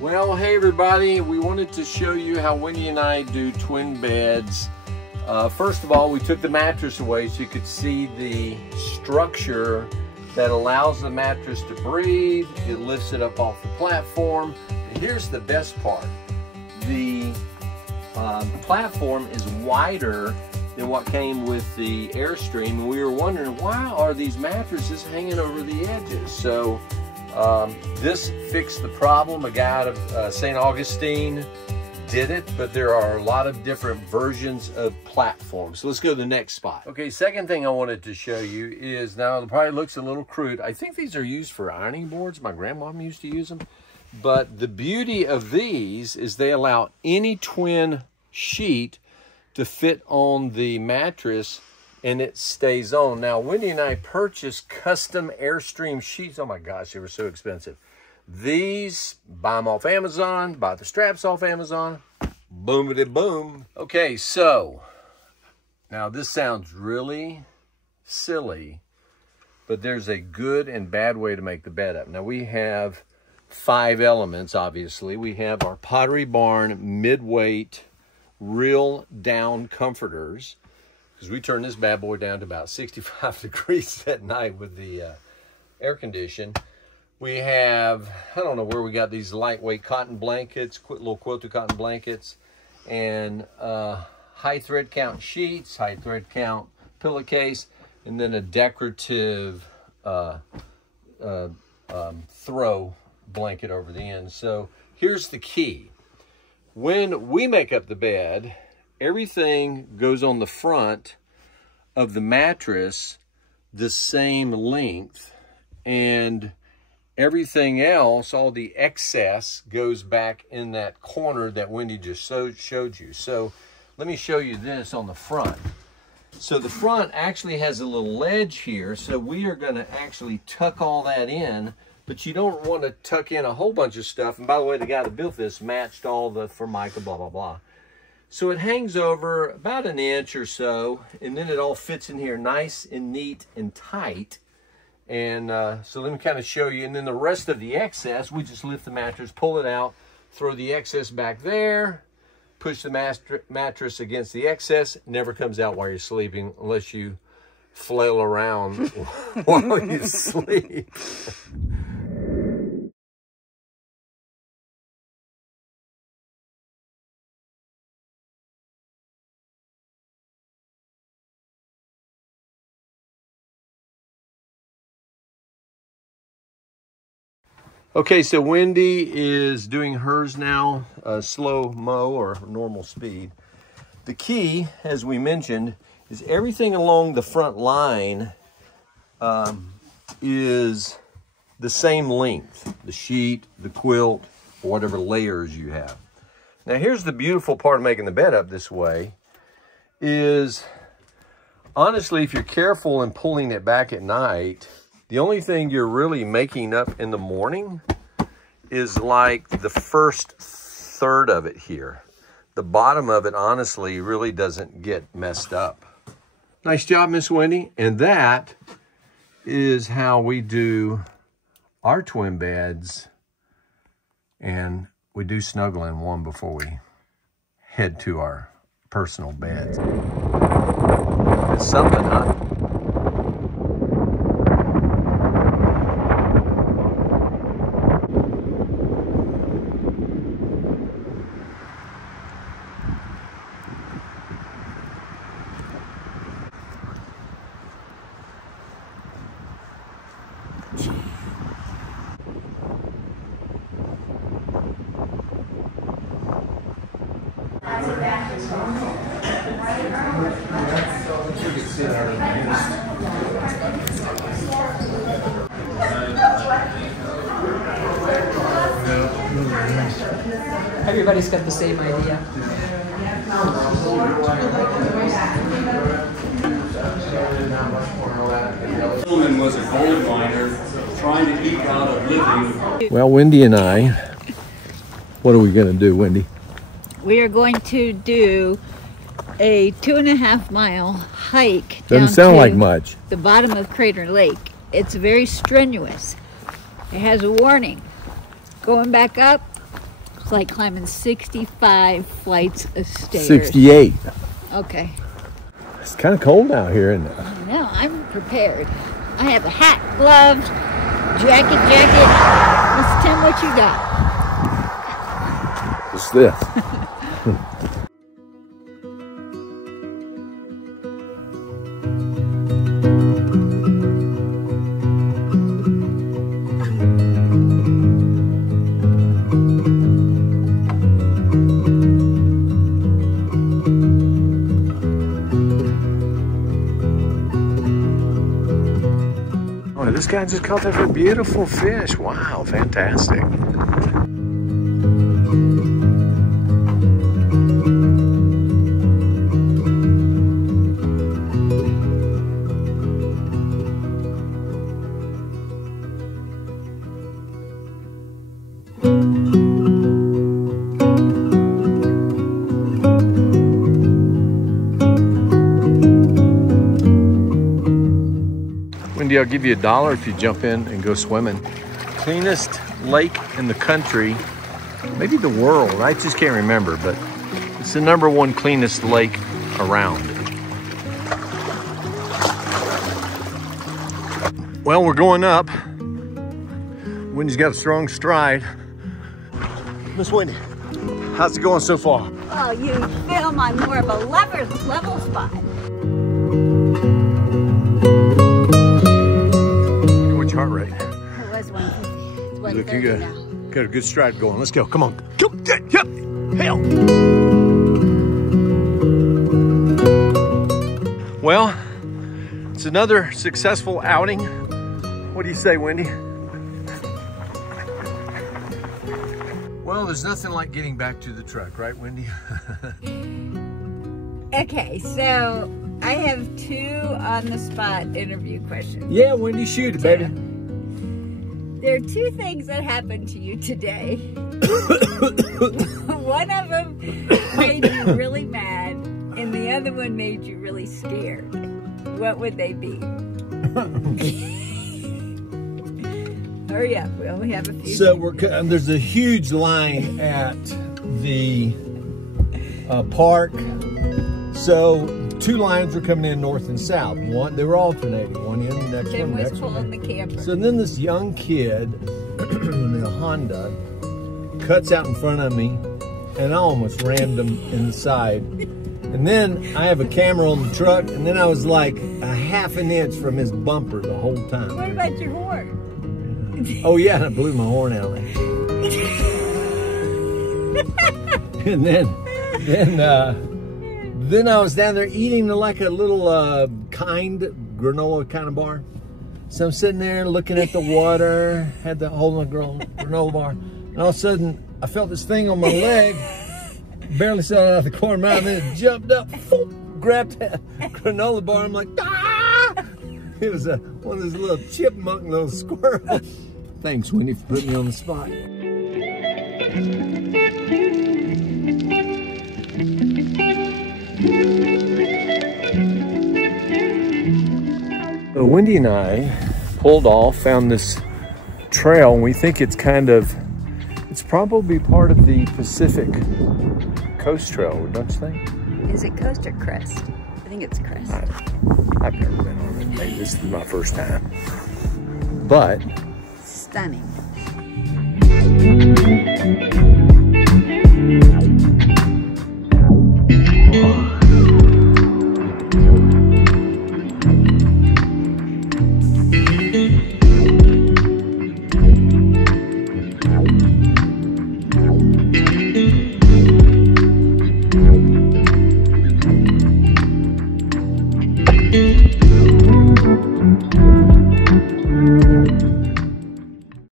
Well, hey everybody, we wanted to show you how Wendy and I do twin beds. First of all, we took the mattress away so you could see the structure that allows the mattress to breathe. It lifts it up off the platform. And here's the best part. The platform is wider than what came with the Airstream, and we were wondering, why are these mattresses hanging over the edges? So this fixed the problem. A guy out of St. Augustine did it, but there are a lot of different versions of platforms. So let's go to the next spot. Okay, second thing I wanted to show you is, now it probably looks a little crude. I think these are used for ironing boards. My grandmom used to use them. But the beauty of these is they allow any twin sheet to fit on the mattress and it stays on. Now, Wendy and I purchased custom Airstream sheets. Oh my gosh, they were so expensive. These, buy them off Amazon, buy the straps off Amazon, boomity boom. Okay, so now this sounds really silly, but there's a good and bad way to make the bed up. Now we have 5 elements, obviously. We have our Pottery Barn mid-weight real down comforters, because we turn this bad boy down to about 65 degrees at night with the air condition. We have, I don't know where we got these lightweight cotton blankets, little quilted cotton blankets, and high thread count sheets, high thread count pillowcase, and then a decorative throw blanket over the end. So here's the key. When we make up the bed, everything goes on the front of the mattress the same length, and everything else, all the excess, goes back in that corner that Wendy just showed you. So let me show you this on the front. So the front actually has a little ledge here, so we are going to actually tuck all that in. But you don't want to tuck in a whole bunch of stuff. And by the way, the guy that built this matched all the Formica, blah, blah, blah. So it hangs over about an inch or so, and then it all fits in here nice and neat and tight. And so let me kind of show you. And then the rest of the excess, we just lift the mattress, pull it out, throw the excess back there, push the mattress against the excess. It never comes out while you're sleeping unless you flail around while you sleep. Okay, so Wendy is doing hers now, slow-mo or normal speed. The key, as we mentioned, is everything along the front line is the same length. The sheet, the quilt, or whatever layers you have. Now here's the beautiful part of making the bed up this way is, honestly, if you're careful in pulling it back at night, the only thing you're really making up in the morning is like the first third of it here. The bottom of it, honestly, really doesn't get messed up. Nice job, Miss Wendy. And that is how we do our twin beds. And we do snuggle in one before we head to our personal beds. It's something, huh? Everybody's got the same idea. Woman was a gold miner trying to eke out a living. Well, Wendy and I, what are we going to do, Wendy? We are going to do a 2.5 mile hike. Doesn't sound like much. The bottom of Crater Lake. It's very strenuous. It has a warning. Going back up, It's like climbing 65 flights of stairs. 68. Okay. It's kind of cold out here, isn't it? No, I'm prepared. I have a hat, gloves, jacket. Let's tell what you got. What's this? Oh, this guy just caught that for a beautiful fish. Wow, fantastic. Wendy, I'll give you $1 if you jump in and go swimming. Cleanest lake in the country, maybe the world. I just can't remember, but it's the #1 cleanest lake around. Well, we're going up. Wendy's got a strong stride. Miss Wendy, how's it going so far? Well, you film on more of a level spot. What's your heart rate? It was 150. It's 130 Look, you now. got a good stride going. Let's go. Come on. Go. Yep. Hell. Well, it's another successful outing. What do you say, Wendy? Well, there's nothing like getting back to the truck, right, Wendy? Okay, so I have 2 on-the-spot interview questions. Yeah, Wendy, shoot it, baby. There are 2 things that happened to you today. One of them made you really mad, and the other one made you really scared. What would they be? Hurry up, we only have a few. So there's a huge line at the park. So 2 lines were coming in north and south. They were alternating, one in, the next Tim one, was next pulling one. the camper. So then this young kid in a Honda cuts out in front of me, and I almost rammed him in the side. And then I have a camera on the truck, and then I was like a ½ an inch from his bumper the whole time. What about your horn? Oh yeah, and I blew my horn out. And then I was down there eating like a little kind granola kind of bar. So I'm sitting there looking at the water, had the holding a granola bar, and all of a sudden I felt this thing on my leg, barely saw it out of the corner of my eye, and then it jumped up, grabbed that granola bar. I'm like, ah! It was one of those little chipmunk little squirrels. Thanks, Wendy, for putting me on the spot. So Wendy and I pulled off, found this trail, and we think it's it's probably part of the Pacific Coast Trail, don't you think? Is it Coast or Crest? I think it's Crest. I've never been on it. Maybe this is my first time. But Stunning.